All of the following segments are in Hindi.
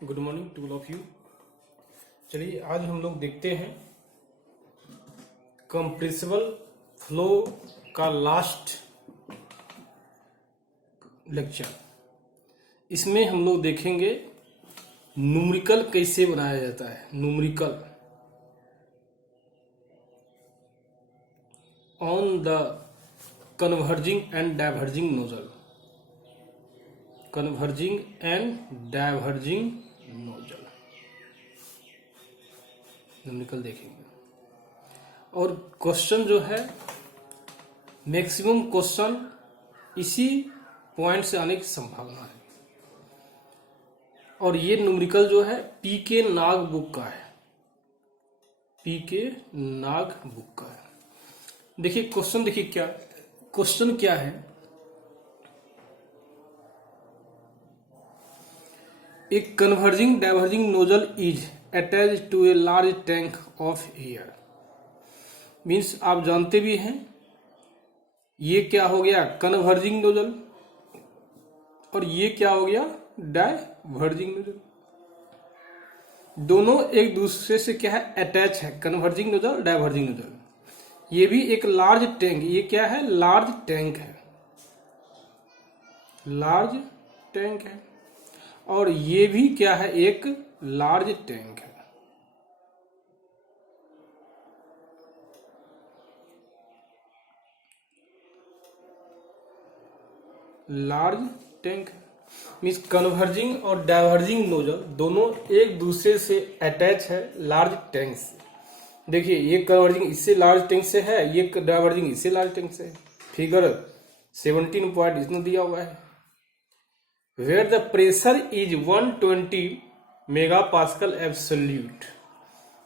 Good morning to all of you. चलिए आज हम लोग देखते हैं कंप्रेसिबल फ्लो का लास्ट लेक्चर। इसमें हम लोग देखेंगे न्यूमेरिकल कैसे बनाया जाता है। Numerical on the converging and diverging nozzle. Converging and diverging nozzle numerical देखेंगे। और क्वेश्चन जो है मैक्सिमम क्वेश्चन इसी पॉइंट से आने की संभावना है। और ये न्यूमेरिकल जो है पीके नाग बुक का है। पीके नाग बुक का है। देखिए क्वेश्चन, देखिए क्या क्वेश्चन क्या है। A converging diverging nozzle is attached to a large tank of air। Means आप जानते भी हैं ये क्या हो गया कन्वर्जिंग नोजल, और ये क्या हो गया डाइवर्जिंग नोजल। दोनों एक दूसरे से क्या है अटैच है, कन्वर्जिंग नोजल डाइवर्जिंग नोजल। ये भी एक लार्ज टैंक, ये क्या है लार्ज टैंक है, लार्ज टैंक है। और ये भी क्या है एक लार्ज टैंक है। लार्ज टैंक मीन्स कन्वर्जिंग और डाइवर्जिंग नोजल दोनों एक दूसरे से अटैच है लार्ज टैंक से। देखिए ये कन्वर्जिंग इससे लार्ज टैंक से है, ये डाइवर्जिंग इससे लार्ज टैंक से है। फिगर 17 पॉइंट इसमें दिया हुआ है। Where the pressure is 120 megapascal absolute.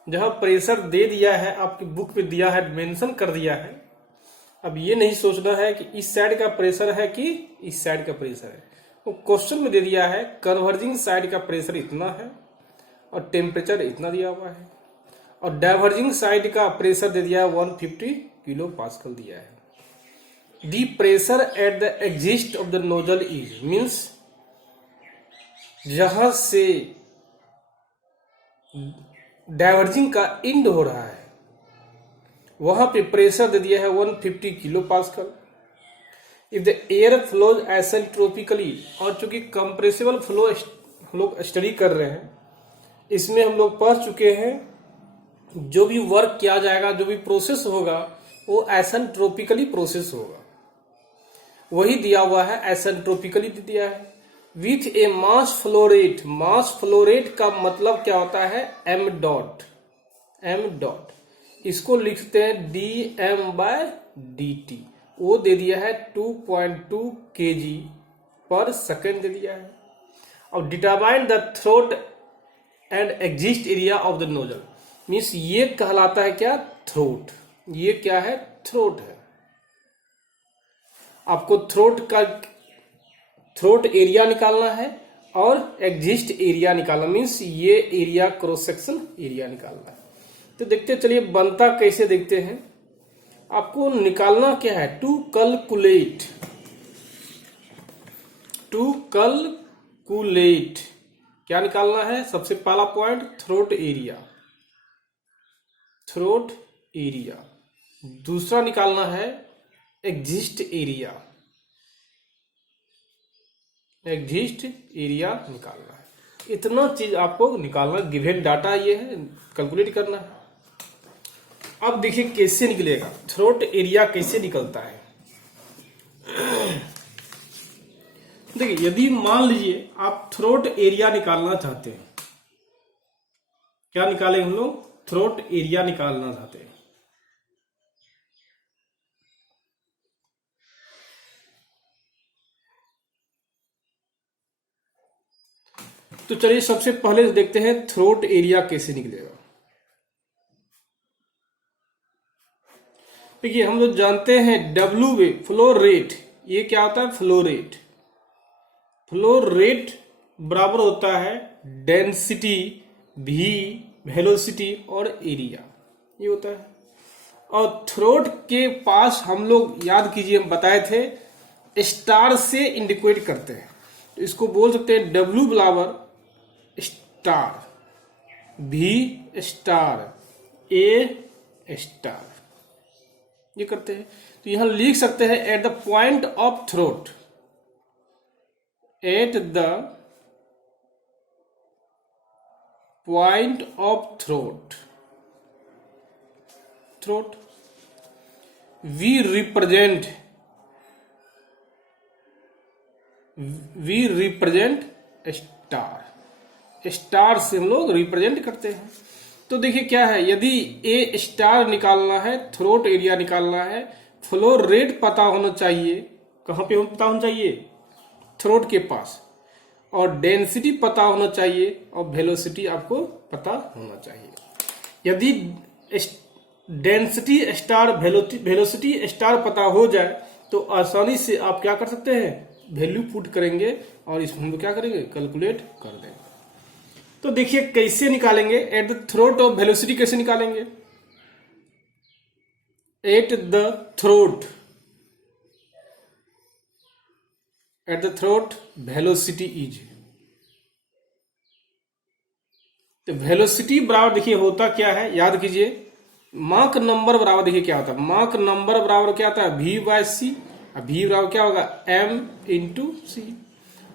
जहां प्रेशर दे दिया है, आपकी बुक पे दिया है, मेंशन कर दिया है। अब ये नहीं सोचना है कि इस साइड का प्रेशर है कि इस साइड का प्रेशर है। वो क्वेश्चन में दे दिया है कन्वर्जिंग साइड का प्रेशर इतना है और टेम्परेचर इतना दिया हुआ है, और डाइवर्जिंग साइड का प्रेशर दे दिया है 150 किलो पास्कल दिया है। The pressure at the exist of the nozzle is means जहां से डाइवर्जिंग का इंड हो रहा है वहां पे प्रेशर दे दिया है 150 kilo pascal. If the air flows isentropically, और चूंकि कंप्रेसिबल फ्लो हम लोग स्टडी कर रहे हैं, इसमें हम लोग पढ़ चुके हैं जो भी वर्क किया जाएगा, जो भी प्रोसेस होगा वो एसेंट्रोपिकली प्रोसेस होगा। वही दिया हुआ है, एसेंट्रोपिकली दिया है with A mass flow rate. Mass flow rate का मतलब क्या होता है एम डॉट। एम डॉट इसको लिखते हैं d m by d t. वो दे दिया है 2.2 kg पर सेकेंड दे दिया है। और determine the throat and exist area of the nozzle means ये कहलाता है क्या थ्रोट। ये क्या है थ्रोट है। आपको थ्रोट एरिया निकालना है और एग्जिस्ट एरिया निकालना मीन्स ये एरिया क्रॉस सेक्शन एरिया निकालना है। तो देखते चलिए बनता कैसे देखते हैं। आपको निकालना क्या है टू कैलकुलेट क्या निकालना है। सबसे पहला point throat area, throat area. दूसरा निकालना है एग्जिस्ट एरिया, एग्जिस्ट एरिया निकालना है। इतना चीज आपको निकालना, गिवन डाटा ये है, कैलकुलेट करना है। अब देखिए कैसे निकलेगा थ्रोट एरिया, कैसे निकलता है। देखिए यदि मान लीजिए आप थ्रोट एरिया निकालना चाहते हैं, क्या निकालेंगे हम लोग थ्रोट एरिया निकालना चाहते हैं। तो चलिए सबसे पहले देखते हैं थ्रोट एरिया कैसे निकलेगा। देखिए हम लोग जानते हैं डब्ल्यू वे फ्लो रेट। ये क्या होता है फ्लो रेट। फ्लो रेट बराबर होता है डेंसिटी भी, वेलोसिटी और एरिया, ये होता है। और थ्रोट के पास हम लोग याद कीजिए, हम बताए थे स्टार से इंडिकेट करते हैं। तो इसको बोल सकते हैं डब्ल्यू बराबर स्टार, भी स्टार, ए स्टार, ये करते हैं। तो यहां लिख सकते हैं at the point of throat, at the point of throat, throat we represent star, star से हम लोग रिप्रेजेंट करते हैं। तो देखिए क्या है, यदि ए स्टार निकालना है, थ्रोट एरिया निकालना है, फ्लो रेट पता होना चाहिए, कहां पे पता होना चाहिए, थ्रोट के पास, और डेंसिटी पता होना चाहिए, और वेलोसिटी आपको पता होना चाहिए। यदि डेंसिटी स्टार वेलोसिटी स्टार पता हो जाए तो आसानी से आप क्या कर सकते हैं, वैल्यू पुट करेंगे और इसको हम क्या करेंगे, कैलकुलेट कर देंगे। तो देखिए कैसे निकालेंगे, at the throat of velocity कैसे निकालेंगे, at the throat, at the throat velocity is, तो वेलोसिटी बराबर देखिए होता क्या है, याद कीजिए, माक नंबर बराबर देखिए क्या होता है, माक नंबर बराबर क्या होता है, v बाय सी, v बराबर क्या होगा, m इंटू सी,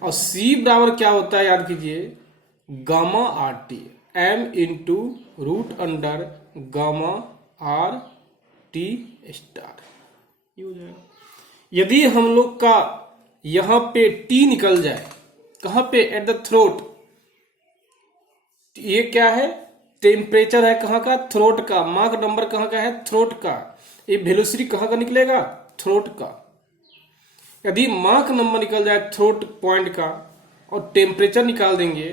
और c बराबर क्या होता है, याद कीजिए, gamma R T, m into root under gamma R T star, ये हो जाएगा। यदि हम लोग का यहां पे t निकल जाए, कहां पे, एट द थ्रोट, ये क्या है, टेम्परेचर है कहां का, थ्रोट का, माक नंबर कहां का है, थ्रोट का, ये वेलोसिटी कहां का निकलेगा, थ्रोट का। यदि माक नंबर निकल जाए थ्रोट पॉइंट का और टेम्परेचर निकाल देंगे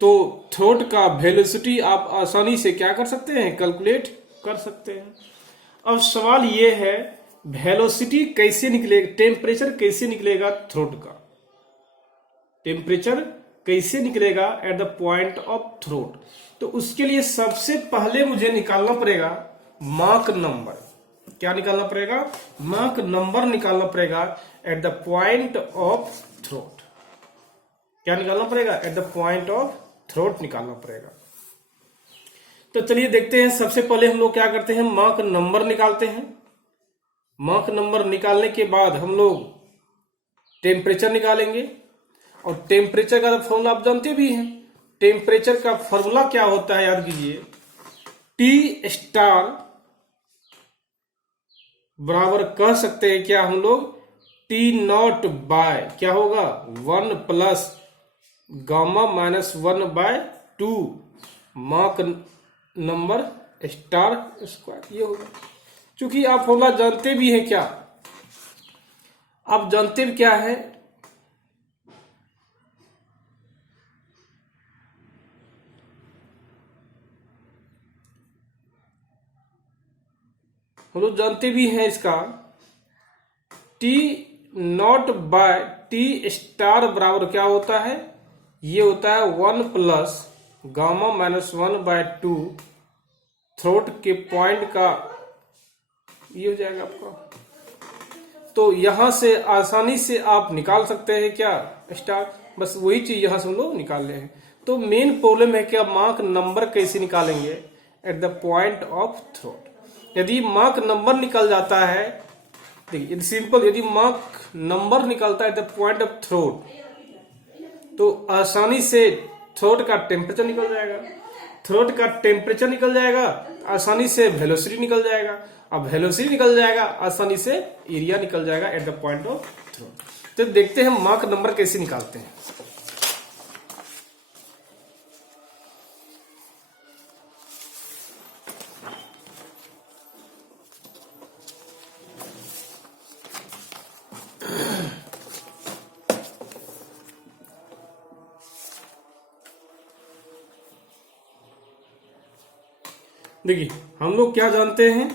तो थ्रोट का वेलोसिटी आप आसानी से क्या कर सकते हैं, कैलकुलेट कर सकते हैं। अब सवाल ये है, वेलोसिटी कैसे निकलेगा, टेम्परेचर कैसे निकलेगा थ्रोट का, टेम्परेचर कैसे निकलेगा eight the point of throat. तो उसके लिए सबसे पहले मुझे निकालना पड़ेगा माक नंबर, क्या निकालना पड़ेगा, माक नंबर निकालना पड़ेगा eight the point of throat, क्या निकालना पड़ेगा, eight the point of throat निकालना पड़ेगा। तो चलिए देखते हैं, सबसे पहले हम लोग क्या करते हैं, माक नंबर निकालते हैं। माक नंबर निकालने के बाद हम लोग टेम्परेचर निकालेंगे, और टेम्परेचर का फॉर्मूला आप जानते भी हैं, टेम्परेचर का फॉर्मूला क्या होता है, याद कीजिए, टी स्टार बराबर कह सकते हैं क्या हम लोग, टी नॉट बाय क्या होगा, 1 plus gamma minus 1 by 2 Mach number star square, ये होगा। क्योंकि आप फॉर्मूला जानते भी हैं, क्या आप जानते भी क्या है, हम लोग जानते भी हैं इसका, T naught by T star बराबर क्या होता है, ये होता है 1 plus gamma minus 1 by 2 throat के पॉइंट का, ये हो जाएगा आपका। तो यहां से आसानी से आप निकाल सकते हैं क्या, स्टार, बस वही चीज यहां से हम लोग निकाल रहे हैं। तो मेन प्रॉब्लम है कि आप मार्क नंबर कैसे निकालेंगे eight the point of throat. यदि मार्क नंबर निकल जाता है, देखिए सिंपल, यदि मार्क नंबर निकलता है eight the point of throat तो आसानी से थ्रोट का टेम्परेचर निकल जाएगा, थ्रोट का टेम्परेचर निकल जाएगा, आसानी से वेलोसिटी निकल जाएगा, अब वेलोसिटी निकल जाएगा आसानी से एरिया निकल जाएगा eight the point of throat. तो देखते हैं मार्क नंबर कैसे निकालते हैं। देखिए हम लोग क्या जानते हैं,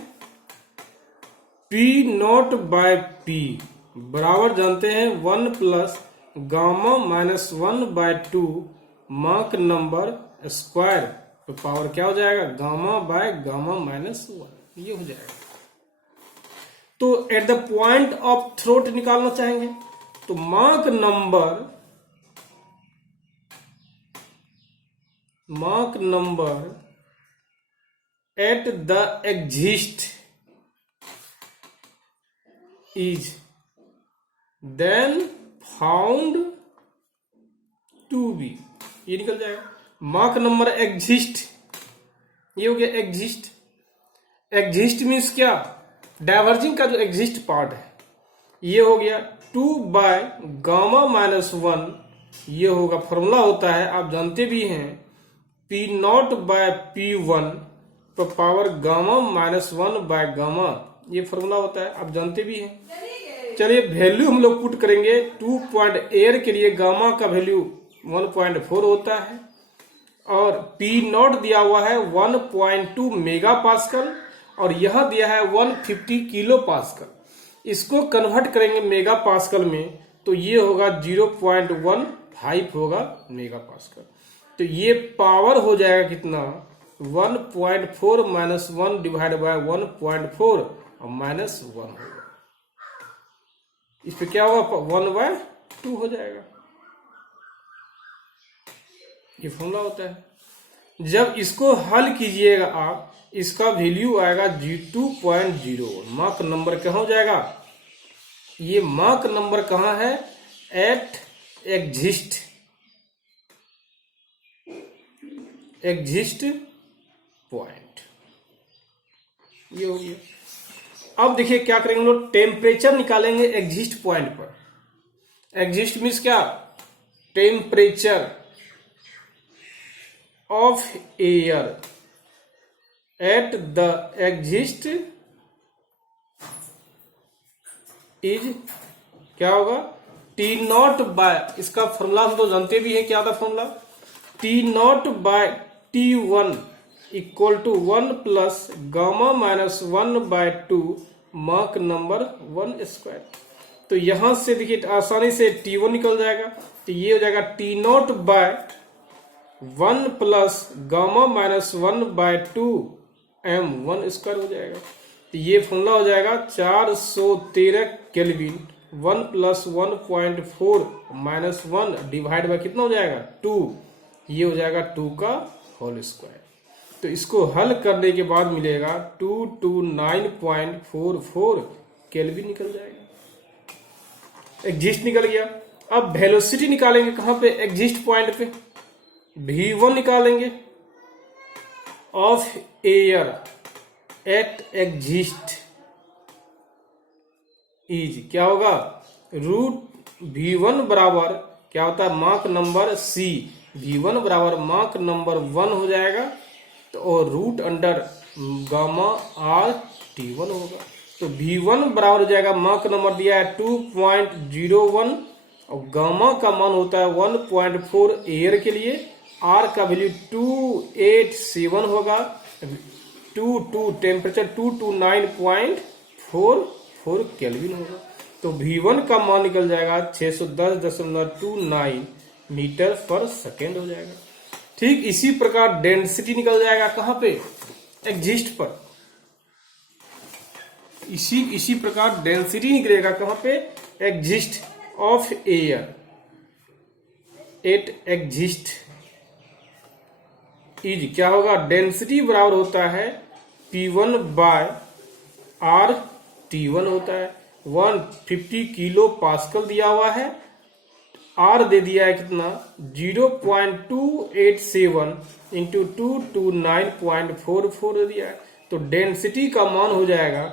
पी नॉट बाय पी बराबर जानते हैं 1 प्लस गामा माइनस 1 बाय 2 मार्क नंबर स्क्वायर, तो पावर क्या हो जाएगा, गामा बाय गामा माइनस 1, ये हो जाएगा। तो eight the point of throat निकालना चाहेंगे, तो mark number Mach number at the exist is then found to be, ये निकल जाएगा। माक नंबर एग्जिस्ट, ये हो गया एग्जिस्ट। एग्जिस्ट मीन्स क्या, डाइवर्जिंग का जो एग्जिस्ट पार्ट है ये हो गया 2 बाय गामा माइनस 1, ये होगा फॉर्मूला होता है, आप जानते भी हैं, पी नॉट बाय P1 पर power gamma minus 1 by gamma, ये फॉर्मूला होता है, आप जानते भी हैं। चलिए वैल्यू हम लोग पुट करेंगे। 2 पॉइंट एयर के लिए गामा का वैल्यू 1.4 होता है और पी नॉट दिया हुआ है 1.2 मेगा पास्कल और यह दिया है 150 किलो पास्कल। इसको कन्वर्ट करेंगे मेगा पास्कल में तो ये होगा 0.15 होगा मेगा पास्कल। तो ये पावर हो जाएगा कितना, 1.4 माइनस 1 डिवाइड बाय 1.4 और माइनस 1 होगा। इस पे क्या होगा, 1/2 हो जाएगा। ये फॉर्मूला होता है। जब इसको हल कीजिएगा आप, इसका वैल्यू आएगा 2.0। माक नंबर कहाँ हो जाएगा, ये माक नंबर कहाँ है, एट एग्जिस्ट पॉइंट, ये हो गया। अब देखिए क्या करेंगे हम लोग, टेम्परेचर निकालेंगे एग्जिस्ट पॉइंट पर। एग्जिस्ट मीन्स क्या, temperature of air at the exit is क्या होगा, टी नॉट बाय, इसका फॉर्मूला हम तो जानते भी हैं, क्या था formula, T naught by T1 equal to 1 plus gamma minus 1/2 Mach number 1 square. तो यहां से देखिए आसानी से T1 निकल जाएगा, तो ये हो जाएगा T naught by 1 plus gamma minus 1/2 m1 square हो जाएगा। तो ये फॉर्मूला हो जाएगा 413 kelvin, 1 plus 1.4 minus 1 divide by कितना हो जाएगा, 2, ये हो जाएगा 2 का होल स्क्वायर। तो इसको हल करने के बाद मिलेगा 229.44 केल्विन निकल जाएगा। एग्जिस्ट निकल गया। अब वेलोसिटी निकालेंगे कहां पे, एग्जिस्ट पॉइंट पे। V1 निकालेंगे of air eight exist is क्या होगा, रूट V1 बराबर क्या होता है, माक नंबर C, V1 बराबर माक नंबर 1 हो जाएगा, तो और root under gamma R T1 होगा। तो V1 बराबर हो जाएगा, माक नंबर दिया है 2.01 और गामा का मान होता है 1.4 एयर के लिए, R का वैल्यू 287 होगा, टेम्परेचर 229.44 केल्विन होगा। तो V1 का मान निकल जाएगा 610.29 मीटर पर सेकेंड हो जाएगा। ठीक इसी प्रकार डेंसिटी निकल जाएगा कहां पे, एग्जिस्ट पर। इसी प्रकार डेंसिटी निकलेगा कहां पे, exist of air eight exist is क्या होगा, डेंसिटी बराबर होता है P1 बाय R T1 होता है। 150 किलो पास्कल दिया हुआ है, R दे दिया है कितना, 0.287 इंटू 229.44 दे दिया है। तो डेंसिटी का मान हो जाएगा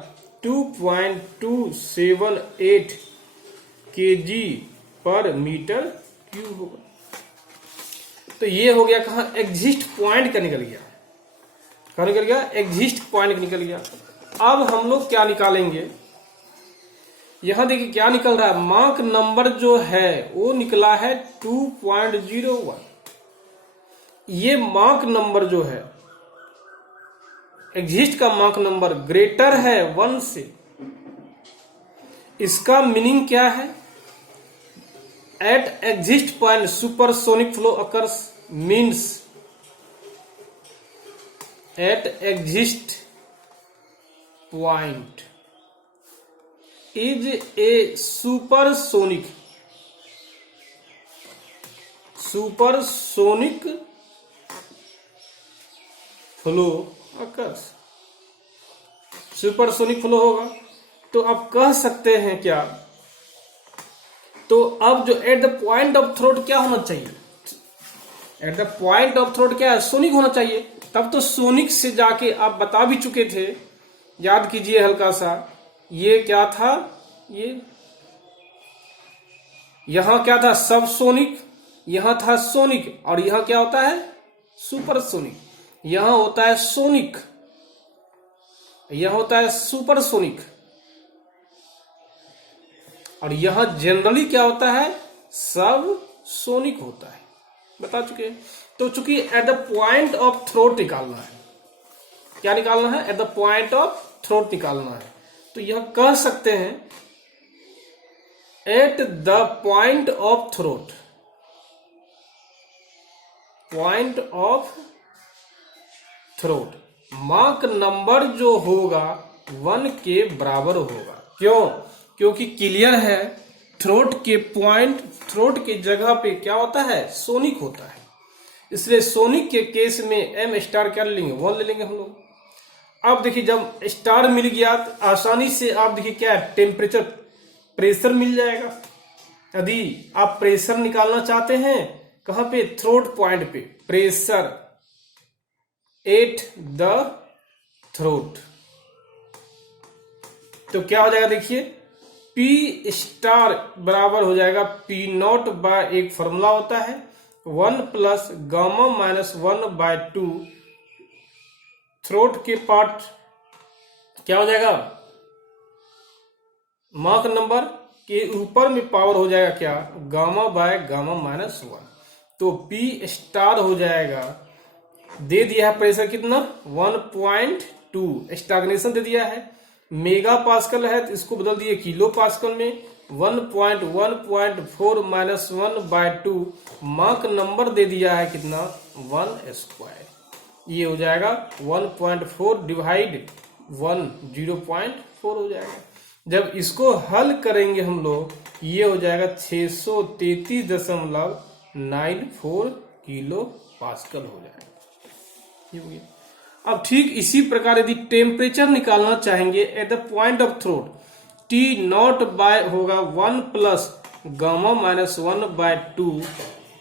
2.278 kg पर मीटर क्यूब होगा। तो ये हो गया कहा, एग्जिस्ट पॉइंट का निकल गया। कहा निकल गया, एग्जिस्ट पॉइंट का निकल गया। अब हम लोग क्या निकालेंगे, यहां देखिए क्या निकल रहा है, माक नंबर जो है वो निकला है 2.01। ये माक नंबर जो है, एग्जिस्ट का माक नंबर ग्रेटर है 1 से। इसका मीनिंग क्या है, at exit point supersonic flow occurs, means at exit point is a supersonic flow occurs, supersonic flow होगा। तो अब कह सकते हैं क्या, तो अब जो eight the point of throat क्या होना चाहिए, eight the point of throat क्या है, सोनिक होना चाहिए। तब तो सोनिक से जाके आप बता भी चुके थे, याद कीजिए हल्का सा, ये क्या था, ये यहां क्या था, सब सोनिक, यहां था सोनिक, और यहां क्या होता है, सुपरसोनिक। यहां होता है सोनिक, यहां होता है सुपरसोनिक, और यहां जनरली क्या होता है, सब सोनिक होता है, बता चुके हैं। तो चूंकि eight the point of throat निकालना है, क्या निकालना है, eight the point of throat निकालना है, तो यह कह सकते हैं at the point of throat, point of throat mark number जो होगा 1 के बराबर होगा। क्यों, क्योंकि क्लियर है थ्रोट के पॉइंट, थ्रोट के जगह पे क्या होता है, सोनिक होता है, इसलिए सोनिक के केस में एम स्टार क्या ले लेंगे, 1 ले लेंगे हम लोग। अब देखिए जब स्टार मिल गया तो आसानी से आप देखिए क्या है, टेम्परेचर, प्रेशर मिल जाएगा। यदि आप प्रेशर निकालना चाहते हैं कहां पे, थ्रोट पॉइंट पे, प्रेशर एट द थ्रोट, तो क्या हो जाएगा, देखिए पी स्टार बराबर हो जाएगा पी नॉट बाय, एक फॉर्मूला होता है 1 प्लस गामा माइनस 1/2, थ्रोट के पार्ट क्या हो जाएगा, मार्क नंबर के ऊपर में पावर हो जाएगा क्या, गामा बाय गामा माइनस 1, तो पी स्टार हो जाएगा, दे दिया है प्रेशर कितना 1.2, स्टैग्नेशन दे दिया है, मेगा पास्कल है तो इसको बदल दिए किलो पास्कल में, 1.1.4 माइनस 1/2, मार्क नंबर दे दिया है कितना 1², ये हो जाएगा 1.4 डिवाइड 1, 0.4 हो जाएगा। जब इसको हल करेंगे हम लोग, ये हो जाएगा 633.94 किलो पास्कल हो जाएगा। अब ठीक इसी प्रकार यदि टेम्परेचर निकालना चाहेंगे at the point of throat, T naught by होगा 1 प्लस गामा माइनस 1/2,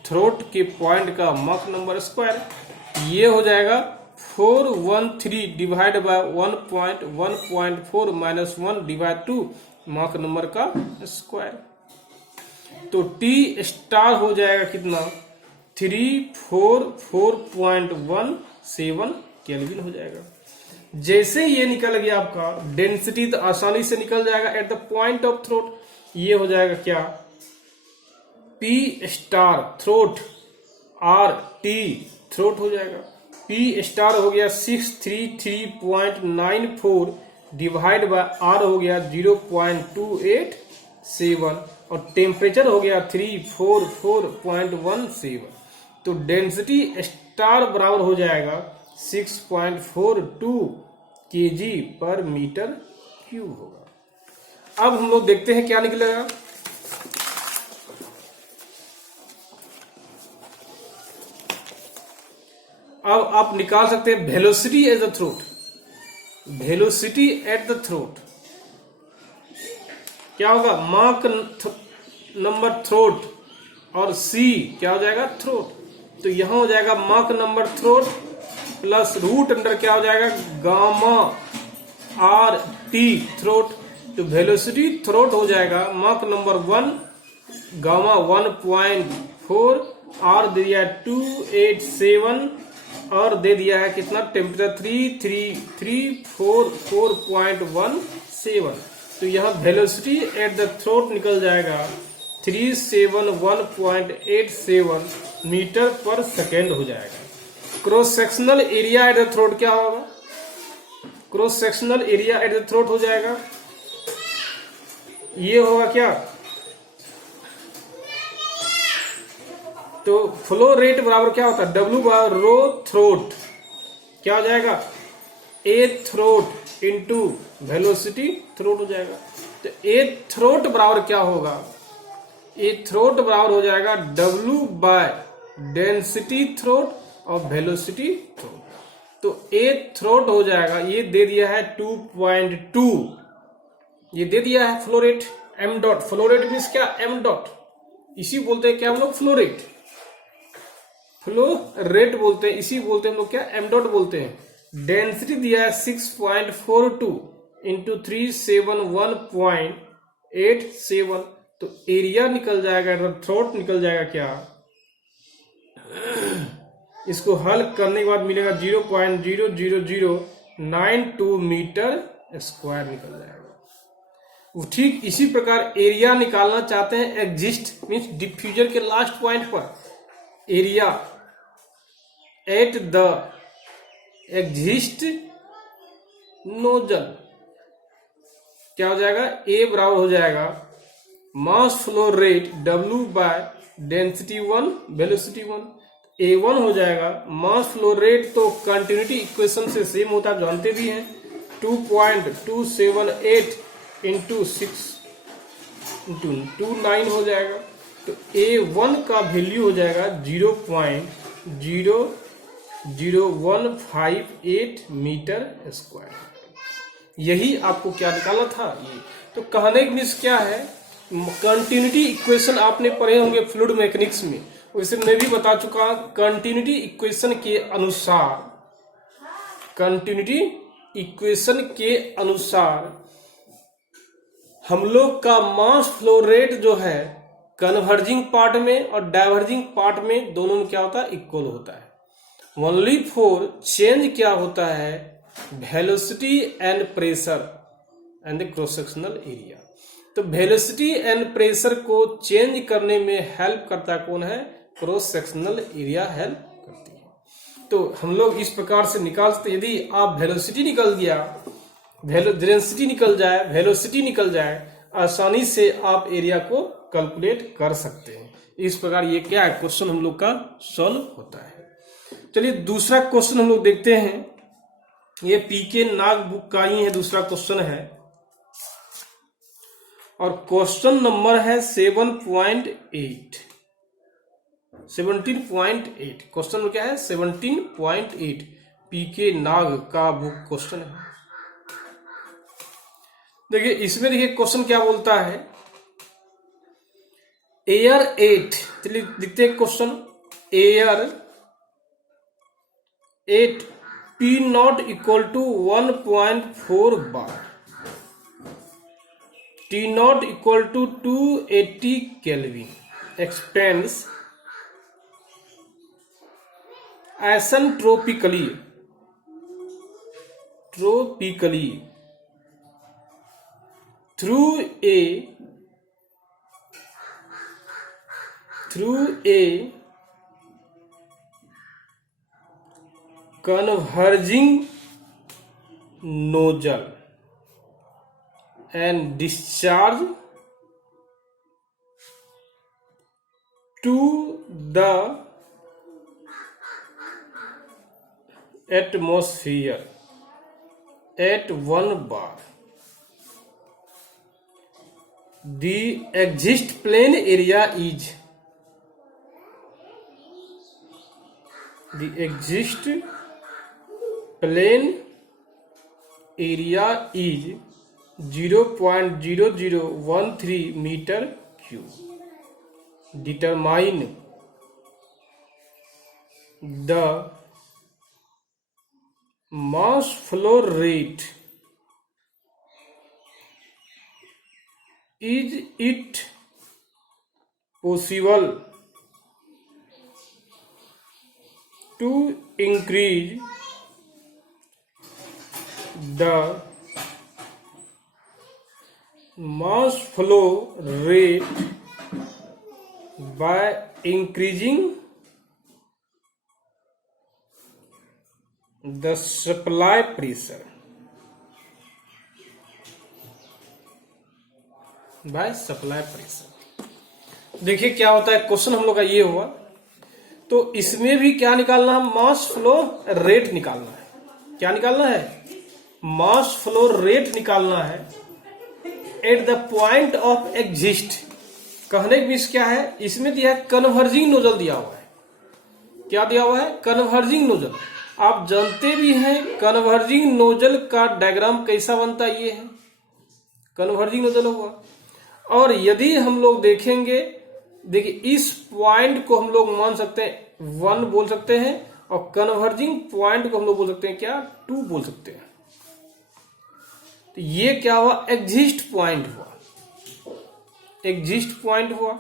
थ्रोट के पॉइंट का मार्क नंबर स्क्वायर, ये हो जाएगा 413 डिवाइड बाय 1.4 माइनस 1/2, मार्क नंबर का स्क्वायर, तो टी स्टार हो जाएगा कितना 344.17 केल्विन हो जाएगा। जैसे ये निकल गया आपका डेंसिटी, तो आसानी से निकल जाएगा eight the point of throat, ये हो जाएगा क्या P star throat, are T throat हो जाएगा, पी स्टार हो गया 633.94 डिवाइड बाय आर हो गया 0.287, और टेम्परेचर हो गया 344.17, तो डेंसिटी स्टार बराबर हो जाएगा 6.42 kg पर मीटर क्यूब होगा। अब हम लोग देखते हैं क्या निकलेगा। अब आप निकाल सकते हैं velocity at the throat, velocity at the throat क्या होगा, मार्क नंबर थ्रोट, और सी क्या हो जाएगा थ्रोट, तो यहां हो जाएगा मार्क number throat plus root under क्या हो जाएगा गामा आर टी थ्रोट, तो वेलोसिटी थ्रोट हो जाएगा मार्क नंबर 1 गामा 1.4, आर दे दिया 287, और दे दिया है कितना टेम्परेचर 334.17, तो यहाँ वेलोसिटी एट द थ्रोट निकल जाएगा 371.87 मीटर पर सेकेंड हो जाएगा। Cross sectional area at the throat क्या होगा, cross sectional area at the throat हो जाएगा, ये होगा क्या, तो फ्लो रेट बराबर क्या होता है W बाय रो थ्रोट, क्या हो जाएगा ए थ्रोट इंटू वेलोसिटी थ्रोट हो जाएगा, तो ए थ्रोट बराबर क्या होगा, ए थ्रोट बराबर हो जाएगा W बाय डेंसिटी थ्रोट और वेलोसिटी थ्रोट, तो ए थ्रोट हो जाएगा, ये दे दिया है 2.2, ये दे दिया है flow rate M dot. Flow rate means क्या, एम डॉट, इसी बोलते हैं क्या हम लोग, फ्लो रेट। फ्लो रेट बोलते हैं, इसी बोलते हैं हम लोग क्या, एम डॉट बोलते हैं। डेंसिटी दिया है 6.42 इंटू 371.87, तो एरिया निकल जाएगा, थ्रोट निकल जाएगा क्या, इसको हल करने के बाद मिलेगा 0.00092 मीटर स्क्वायर निकल जाएगा। ठीक इसी प्रकार एरिया निकालना चाहते हैं एग्जिस्ट मीन्स डिफ्यूजर के लास्ट पॉइंट पर, area at the exist nozzle, क्या हो जाएगा, ए बराबर हो जाएगा मास flow rate W by density 1 velocity 1। A1 हो जाएगा मास फ्लो रेट, तो कंटिन्यूटी इक्वेशन से सेम होता है, जानते भी हैं, 2.278 इंटू 6 हो जाएगा। तो A1 का वैल्यू हो जाएगा 0.00158 मीटर स्क्वायर। यही आपको क्या निकालना था ये। तो कहने का मीन्स क्या है, कंटिन्यूटी इक्वेशन आपने पढ़े होंगे फ्लूइड मैकेनिक्स में, वैसे मैं भी बता चुका, कंटिन्यूटी इक्वेशन के अनुसार, कंटिन्यूटी इक्वेशन के अनुसार हम लोग का मास फ्लो रेट जो है कन्वर्जिंग पार्ट में और डाइवर्जिंग पार्ट में दोनों में क्या होता है, इक्वल होता है। ओनली फॉर चेंज क्या होता है, velocity and pressure and the cross sectional area. तो वेलोसिटी एंड प्रेशर को चेंज करने में हेल्प करता कौन है, क्रॉस सेक्शनल एरिया हेल्प करती है। तो हम लोग इस प्रकार से निकाल सकते, यदि आप वेलोसिटी निकल गया, डेंसिटी निकल जाए, वेलोसिटी निकल जाए, आसानी से आप एरिया को कैलकुलेट कर सकते हैं। इस प्रकार ये क्या है, क्वेश्चन हम लोग का सॉल्व होता है। चलिए दूसरा क्वेश्चन हम लोग देखते हैं, ये पीके नाग बुक का ही है, दूसरा क्वेश्चन है और क्वेश्चन नंबर है 17.8। क्वेश्चन क्या है, 17.8, पीके नाग का बुक क्वेश्चन है। देखिए इसमें, देखिए क्वेश्चन क्या बोलता है, एयर 8, चलिए लिखते हैं question, air 8 P naught equal to 1.4 bar, T naught equal to 280 kelvin, expands asymptotically through a converging nozzle and discharge to the atmosphere at 1 bar. The exist plane area is, the exist plane area is 0.0013 meter cube. Determine the mass flow rate. Is it possible to increase the mass flow rate by increasing the supply pressure? By supply pressure. देखिए क्या होता है, क्वेश्चन हम लोग का ये हुआ, तो इसमें भी क्या निकालना है, मास फ्लो रेट निकालना है। क्या निकालना है, मास फ्लो रेट निकालना है eight the point of exist. कहने की मीन्स क्या है, इसमें दिया है कन्वर्जिंग नोजल दिया हुआ है। क्या दिया हुआ है, कन्वर्जिंग नोजल। आप जानते भी हैं कन्वर्जिंग नोजल का डायग्राम कैसा बनता है, ये है कन्वर्जिंग नोजल होगा। और यदि हम लोग देखेंगे, देखिए इस पॉइंट को हम लोग मान सकते हैं 1 बोल सकते हैं, और कन्वर्जिंग पॉइंट को हम लोग बोल सकते हैं क्या, 2 बोल सकते हैं। तो ये क्या हुआ, एग्जिस्ट पॉइंट हुआ, एग्जिस्ट पॉइंट हुआ।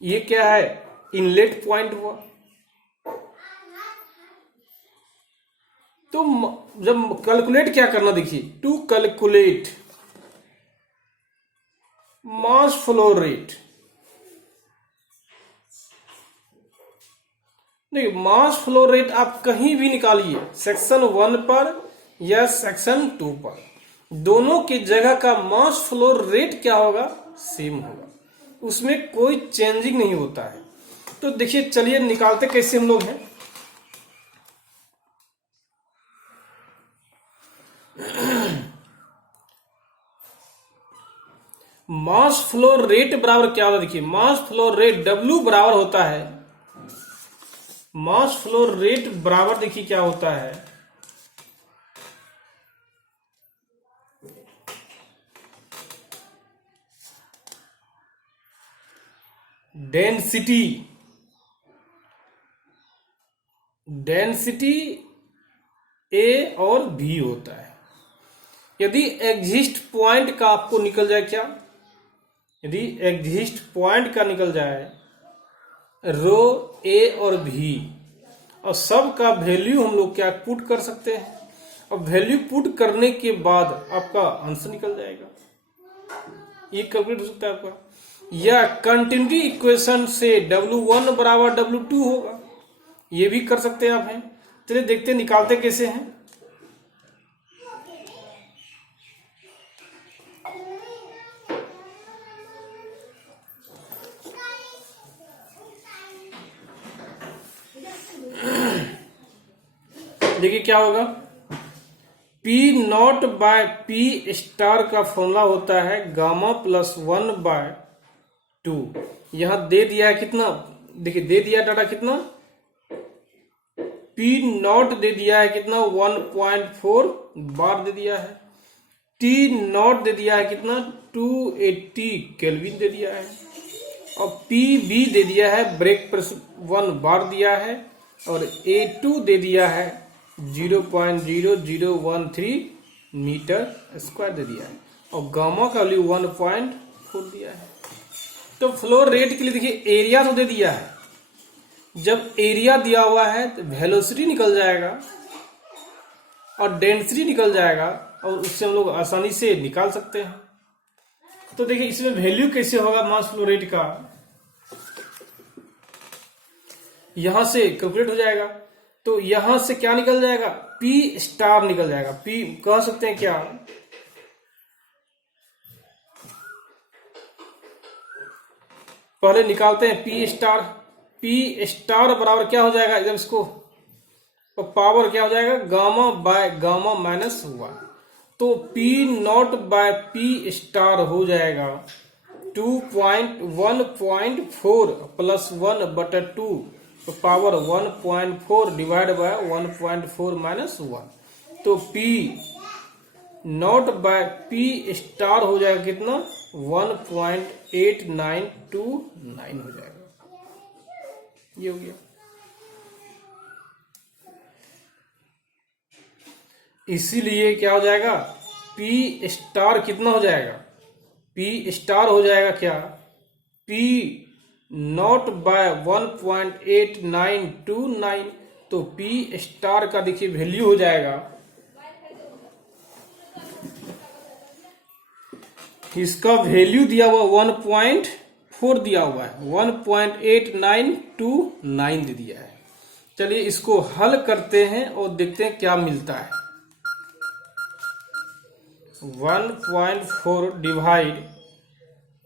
ये क्या है, इनलेट पॉइंट हुआ। तो जब कैलकुलेट क्या करना, देखिए to calculate mass flow rate, देखिए मास फ्लो रेट आप कहीं भी निकालिए, सेक्शन 1 पर या सेक्शन 2 पर, दोनों की जगह का मास फ्लो रेट क्या होगा, सेम होगा, उसमें कोई चेंजिंग नहीं होता है। तो देखिए चलिए निकालते कैसे हम लोग हैं। मास फ्लो रेट बराबर क्या होता है, देखिए मास फ्लो रेट W बराबर होता है, मास फ्लो रेट बराबर देखिए क्या होता है, डेंसिटी, डेंसिटी A और V होता है। यदि एग्जिस्ट पॉइंट का आपको निकल जाए क्या, यदि एग्जिस्ट पॉइंट का निकल जाए रो A और V, और सब का वैल्यू हम लोग क्या पुट कर सकते हैं, और वैल्यू पुट करने के बाद आपका आंसर निकल जाएगा, ये कैलकुलेट हो सकता है आपका। या कंटिन्यूटी इक्वेशन से W1 बराबर W2 होगा, ये भी कर सकते हैं आप हैं। चलिए देखते हैं निकालते कैसे हैं। देखिए क्या होगा, P naught by P star का फॉर्मूला होता है गामा प्लस 1/2। यहां दे दिया है कितना, देखिए दे दिया डाटा कितना, P नॉट दे दिया है कितना 1.4 बार दे दिया है, T नॉट दे दिया है कितना 280 केल्विन दे दिया है, और PB दे दिया है ब्रेक प्रेशर 1 बार दिया है, और A2 दे दिया है 0.0013 मीटर स्क्वायर दे दिया है, और गामा का वैल्यू 1.4 दिया है। तो फ्लो रेट के लिए देखिए एरिया तो दे दिया है, जब एरिया दिया हुआ है तो वेलोसिटी निकल जाएगा और डेंसिटी निकल जाएगा, और उससे हम लोग आसानी से निकाल सकते हैं। तो देखिए इसमें वैल्यू कैसे होगा मास फ्लो रेट का, यहां से कैलकुलेट हो जाएगा। तो यहां से क्या निकल जाएगा, P स्टार निकल जाएगा, P कह सकते हैं क्या, पहले निकालते हैं P स्टार। P स्टार बराबर क्या हो जाएगा, जब इसको तो पावर क्या हो जाएगा, गामा बाय गामा माइनस 1। तो P naught by P star हो जाएगा 1.4 प्लस 1/2, तो पावर 1.4 डिवाइड बाय 1.4 माइनस 1। तो P naught by P star हो जाएगा कितना 1.8929 हो जाएगा, ये हो गया। इसीलिए क्या हो जाएगा, P स्टार कितना हो जाएगा, P स्टार हो जाएगा क्या, P नॉट बाय 1.8929। तो P स्टार का देखिए वैल्यू हो जाएगा, इसका वैल्यू दिया हुआ 1.4 दिया हुआ है, 1.8929 दे दिया है। चलिए इसको हल करते हैं और देखते हैं क्या मिलता है। 1.4 डिवाइड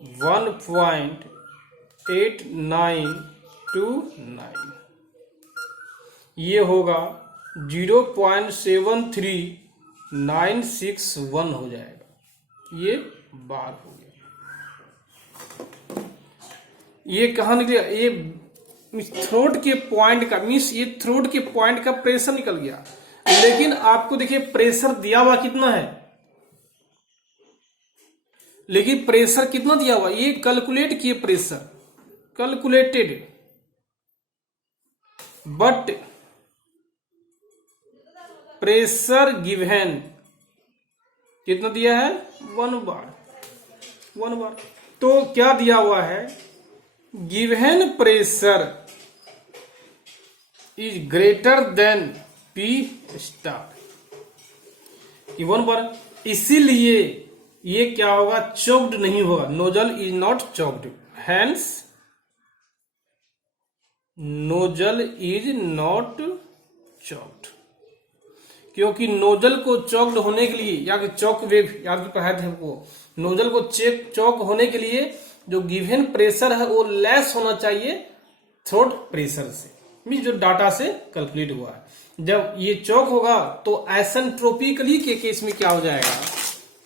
1.8929, ये होगा 0.73961 हो जाएगा, ये बार हो गया। ये कहाँ निकलेगा, ये थ्रोट के पॉइंट का मीन्स ये थ्रोट के पॉइंट का प्रेशर निकल गया, लेकिन आपको देखिए प्रेशर दिया हुआ कितना है, लेकिन प्रेशर कितना दिया हुआ ये कैलकुलेट किए, pressure calculated, but pressure given कितना दिया है 1 बार। तो क्या दिया हुआ है, given pressure is greater than P star कि 1 बार, इसीलिए ये क्या होगा, चोक्ड नहीं होगा, nozzle is not choked, hence nozzle is not choked, क्योंकि नोजल को चौक्ड होने के लिए या चौक वेव याद पढ़ाए थे वो, नोजल को चौक होने के लिए जो गिवन प्रेशर है वो लेस होना चाहिए थ्रोट प्रेशर से, मीन जो डाटा से कैलकुलेट हुआ है। जब ये चौक होगा तो आइसेंट्रोपिकली के केस में क्या हो जाएगा,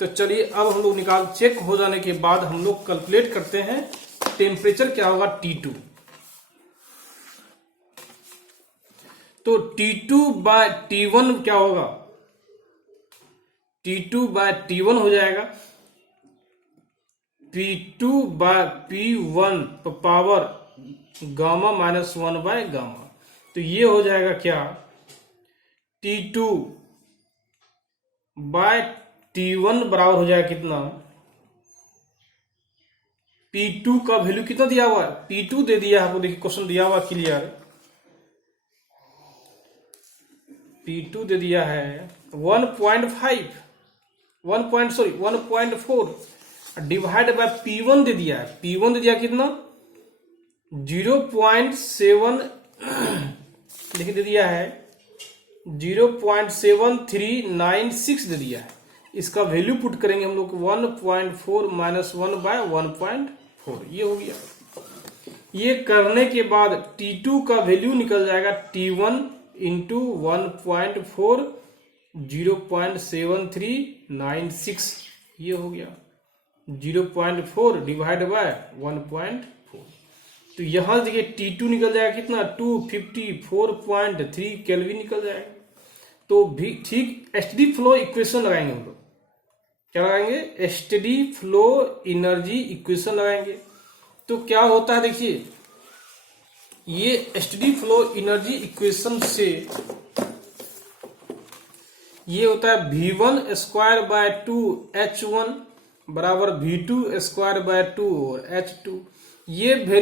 तो चलिए अब हम लोग चेक हो जाने के बाद हम लोग कैलकुलेट करते हैं टेम्परेचर क्या होगा T2। तो T2 बाय T1 क्या होगा, T2 बाय T1 हो जाएगा P2 बाय P1 power gamma minus 1 by gamma. तो ये हो जाएगा क्या, T2 बाय T1 बराबर हो जाएगा कितना, P2 का वैल्यू कितना दिया हुआ है, P2 दे दिया है आपको, देखिए क्वेश्चन दिया हुआ क्लियर, P2 दे दिया है 1.5 1.4 डिवाइड बाय P1 दे दिया है, P1 दे दिया कितना 0.7 देखिए दे दिया है 0.7396 दे दिया है, इसका वैल्यू पुट करेंगे हम लोग 1.4 माइनस 1 बाय 1.4, ये हो गया। ये करने के बाद T2 का वैल्यू निकल जाएगा T1 इंटू 1.4 0.7396, ये हो गया 0.4 डिवाइड बाय 1.4। तो यहां देखिए T2 निकल जाएगा कितना 254.3 केल्विन निकल जाएगा। तो भी ठीक स्टेडी फ्लो इक्वेशन लगाएंगे हम लोग, क्या लगाएंगे, स्टेडी फ्लो एनर्जी इक्वेशन लगाएंगे। तो क्या होता है देखिए, ये स्टेडी फ्लो एनर्जी इक्वेशन से ये होता है V1 स्क्वायर बाय 2 H1 बराबर V2 स्क्वायर बाय 2 और H2, ये वैल्यू